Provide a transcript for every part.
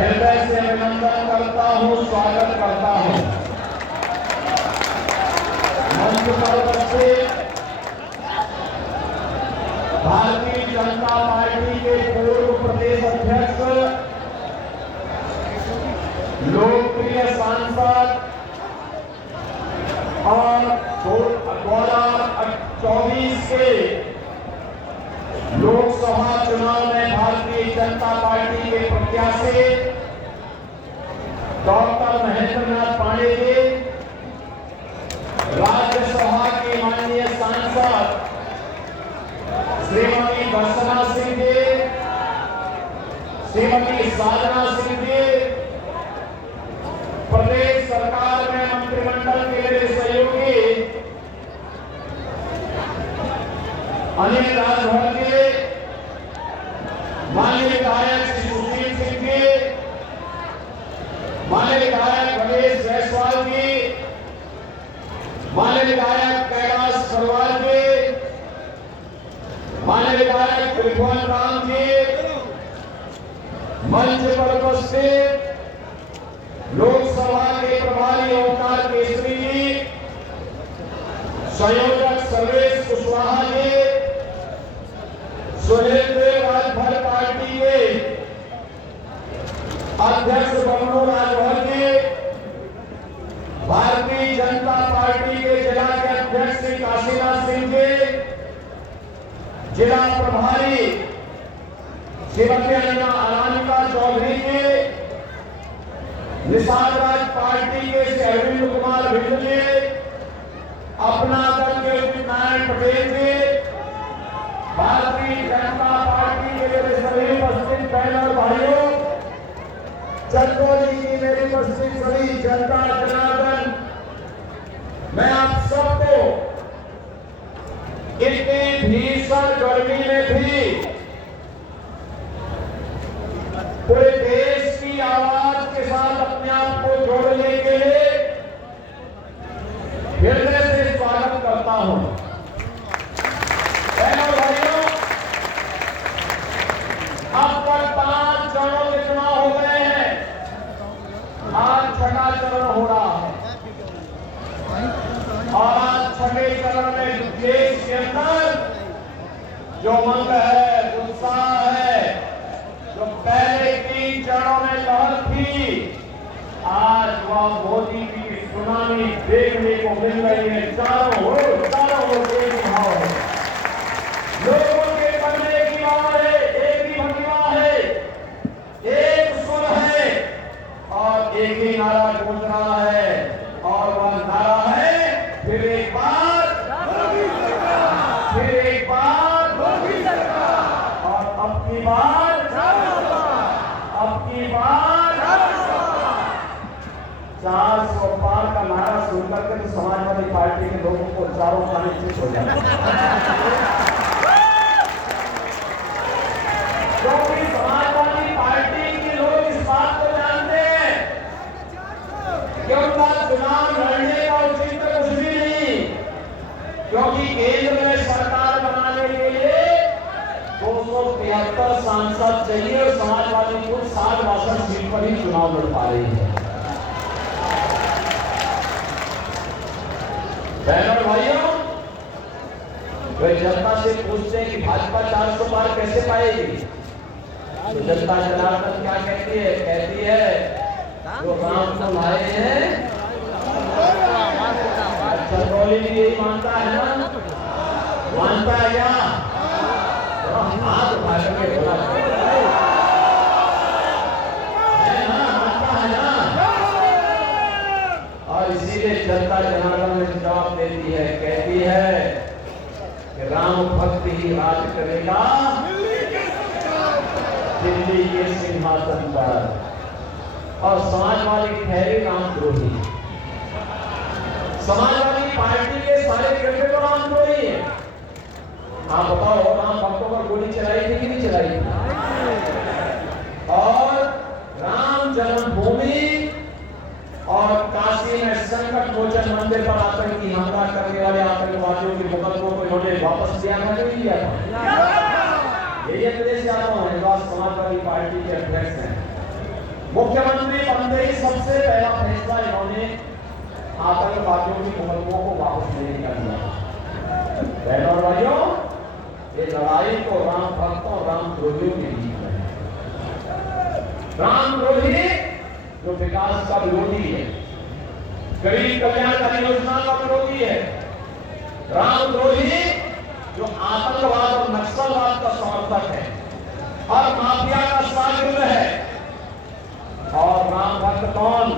हृदय से अभिनंदन करता हूं, स्वागत करता हूं। मंच पर उपस्थित भारतीय जनता पार्टी के पूर्व प्रदेश अध्यक्ष, लोकप्रिय सांसद और 2024 के लोकसभा चुनाव में भारतीय जनता पार्टी के प्रत्याशी डॉक्टर महेंद्र नाथ पांडे जी, राज्यसभा की माननीय सांसद श्रीमती दर्शना सिंह जी, श्रीमती साधना सिंह जी, प्रदेश सरकार में मंत्रिमंडल के मेरे सहयोगी अनिल राजभर जी, माननीय विधायक श्री सुशील सिंह जी, माननीय विधायक गणेश जायसवाल जी, माननीय विधायक कैलाश सरवाल जी, माननीय विधायक त्रिभुवन राम जी, मंच पर उपस्थित लोकसभा के प्रभारी ओंकार केसरी जी, संयोजक सर्वेश कुशवाहा जी, सुहेलदेव राजभर पार्टी के अध्यक्ष बबलू राजभर जी, भारतीय जनता पार्टी के जिला के अध्यक्ष श्री काशीनाथ सिंह जी, जिला प्रभारी श्रीमती अनामिका चौधरी जी, निषाद राज पार्टी के श्री अरविंद कुमार भिंड जी, अपना दल के नारायण पटेल जी, भारतीय जनता पार्टी के मेरे सभी उपस्थित बहन और भाइयों, चंदौली की मेरी उपस्थित सभी जनता जनार्दन, मैं आप सबको इतनी भीषण गर्मी में भी पूरे देश की आवाज के साथ अपने आप को जोड़ने के लिए हृदय से स्वागत करता हूं। बहनों भाइयों, अब तक 5 चरणों के चुनाव हो गए हैं, आज 6वां चरण हो रहा है और आज 6वें चरण में देश के अंदर जो उमंग है, उत्साह है, जो पहले 3 चरणों में लहर थी, आज वह मोदी की सुनामी देखने को मिल रही है। चारों ओर एक भाव है, लोगों के मन में एक ही भाव है, एक ही भंगिमा है, एक सुर है और एक ही नारा गूंज रहा है और वह नारा है फिर एक बार मोदी सरकार, फिर एक बार मोदी सरकार और अब की बार 400 पार का नारा सुनकर के तो समाजवादी पार्टी के लोगों को चारों खाने चित हो जाता है, क्योंकि समाजवादी पार्टी के लोग इस बात को जानते हैं कि उनका चुनाव लड़ने का औचित्य कुछ भी नहीं, क्योंकि केंद्र में सरकार बनाने के लिए 273 सांसद चाहिए और समाजवादी को 60 सीट पर ही चुनाव लड़ पा रही है। बहनों और भाइयों, वे जनता से पूछते हैं कि भाजपा 400 पार कैसे पाएगी, तो जनता जनार्दन क्या कहती है? कहती है जो राम को लाए हैं, चंदौली भी यही मानता है ना, मानता है क्या? हाथ उठा के बोला है ना, मानता है ना। और इसीलिए जनता जनार्दन में जवाब देती है, कहती है कि राम भक्त ही राज करेगा दिल्ली के सिंहासन पर, और समाजवादी ठहरे रामद्रोही। समाजवादी पार्टी के सारे गिरते तो रामद्रोही है। आप बताओ, राम भक्तों पर गोली चलाई थी कि नहीं चलाई थी? और राम जन्मभूमि और काशी में संकट मोचन मंदिर पर आतंकी हमला करने वाले आतंकवादियों के मुकदमों को इन्होंने वापस लिया था कि नहीं लिया था? यही अखिलेश यादव हैं, जो समाजवादी पार्टी के अध्यक्ष हैं। मुख्यमंत्री बनते ही सबसे पहला फैसला इन्होंने आतंकवादियों की मुकदमों को वापस लेने का लिया। बहनों और भाइयों, ये लड़ाई तो राम भक्तों और राम द्रोहियों के बीच में है। राम द्रोही जो विकास का विरोधी है, गरीब कल्याणकारी योजना का विरोधी है, राम द्रोही जो आतंकवाद और नक्सलवाद का समर्थक है और माफिया का शागिर्द है। और राम भक्त कौन?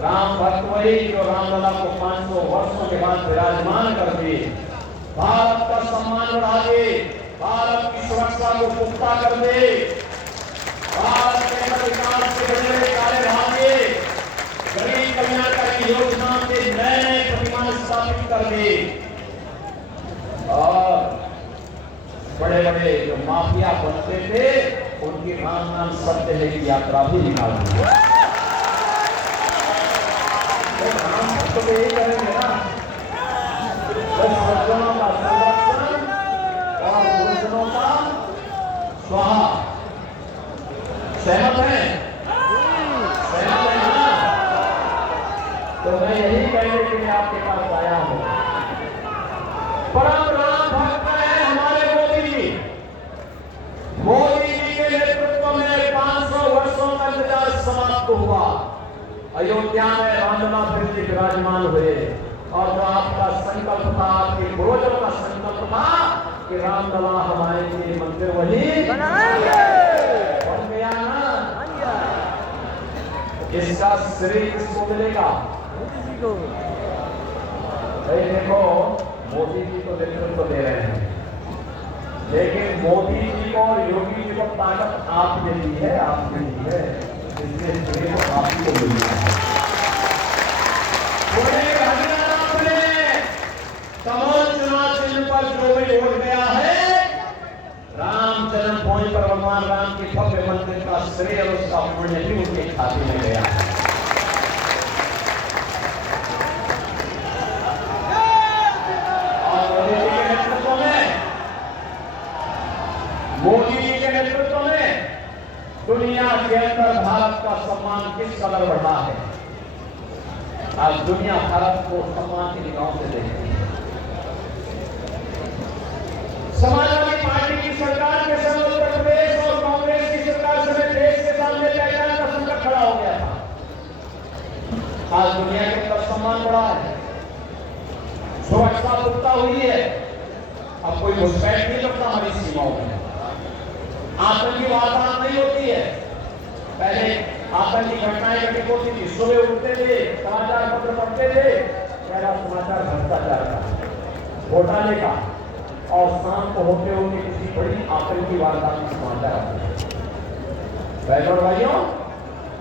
राम भक्त वही जो रामलला को 500 वर्षों के बाद विराजमान कर दिए, भारत का सम्मान बढ़ा दे, भारत की सुरक्षा को पुख्ता कर दे, भारत के अंदर विकास के बड़े कार्य भागे, गरीब कल्याणकारी योजना के नए नए प्रतिमान स्थापित कर दे और बड़े बड़े जो माफिया बनते थे उनकी राम नाम सत्य है की यात्रा भी निकाल दी। राम भक्त तो यही करेंगे ना, सज्जनों का संरक्षण और दुर्जनों का स्वाहा। सहमत है? सहमत है ना? तो मैं यही कहने के लिए आपके पास आया हूं। परम राम भक्त है हमारे मोदी जी। मोदी जी के नेतृत्व में 500 वर्षों का इंतजार समाप्त हुआ। अयोध्या में रामलला फिर से विराजमान हुए और जो आपका संकल्प था, आपके पूर्वजों का संकल्प था कि रामलला हमारे लिए मंदिर वही बनाएंगे, बन गया ना। इसका श्रेय किसको मिलेगा? मोदी जी को। भाई देखो, मोदी जी को नेतृत्व दे रहे हैं, लेकिन मोदी जी को और योगी जी को ताकत आपने दी है, आपने दी है, इसलिए श्रेय तो आप ही को मिल रहा है। तमाम चुनाव चिन्ह पर जो भी वोट गया है, राम जन्मभूमि पर भगवान राम के भव्य मंदिर का श्रेय और उसका पुण्य भी उनके खाते में गया है। और मोदी जी के नेतृत्व में दुनिया के अंदर भारत का सम्मान किस कदर बढ़ा है। आज दुनिया भारत को सम्मान की निगाहों से देखती है। समाजवादी पार्टी की सरकार के समय उत्तर प्रदेश और कांग्रेस की सरकार समेत देश के सामने पहचान का संकट खड़ा हो गया था। आज दुनिया के अंदर सम्मान बढ़ा है, सुरक्षा पुख्ता हुई है, अब कोई घुसपैठ नहीं करता हमारी सीमाओं में, आतंकी वारदात नहीं होती है। पहले आतंकी घटनाएं घटित होती थी, सुबह उठते थे, समाचार पत्र पढ़ते थे, पहला समाचार भ्रष्टाचार का, घोटाले का, और शाम को होते होते किसी बड़ी आतंकी वारदात की समाचार आते हैं। बहनों और भाइयों,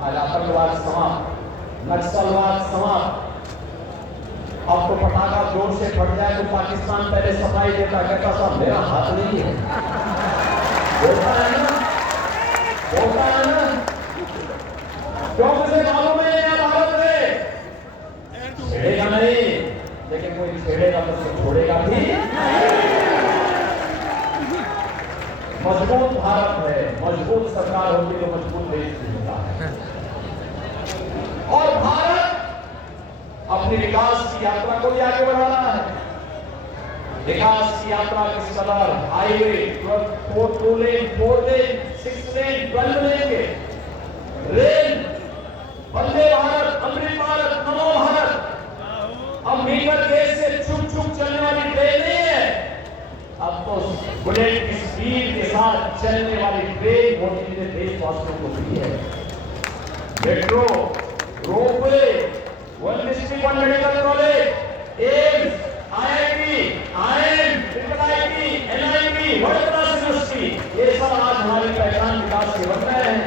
आज आतंकवाद समाप्त, नक्सलवाद समाप्त। अब तो पटाखा जोर से फट जाए तो पाकिस्तान पहले सफाई देता, कहता था मेरा हाथ नहीं है। होता है ना, होता है ना, क्यों? मुझे मालूम है यह भारत है, छेड़ेगा नहीं, लेकिन कोई छेड़ेगा तो उसे छोड़ेगा भी। मजबूत भारत है, मजबूत सरकार होती तो मजबूत देश भी होता है। और भारत अपनी विकास की यात्रा को भी आगे बढ़ा रहा है। विकास की यात्रा किस कदर, हाईवे 2 लेन, 4 लेन, 6 लेन, 12 लेन के, रेल, वंदे भारत, अमृत भारत, नमो भारत। अब मीटर गेज से छुप छुप चलने वाली ट्रेन नहीं है, अब तो बुलेट की स्पीड के साथ चलने वाली ट्रेन मोदी जी ने देशवासियों को दी है। Metro, ropeway, one district one medical college, AIIMS, IIT, IIM, IIT, NIT, Vadodara university, ये सब आज हमारी पहचान विकास के बन रहे हैं।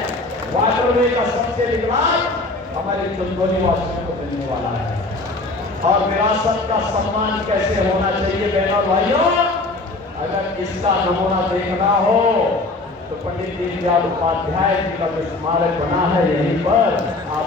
वाटरवे का सबसे बड़ा लाभ हमारे चंदौली वासियों को मिलने वाला है। और विरासत का सम्मान कैसे होना चाहिए बहनों और भाइयों, अगर इसका नमूना देखना हो तो पंडित दीनदयाल उपाध्याय जी का स्मारक बना है यहीं पर, आप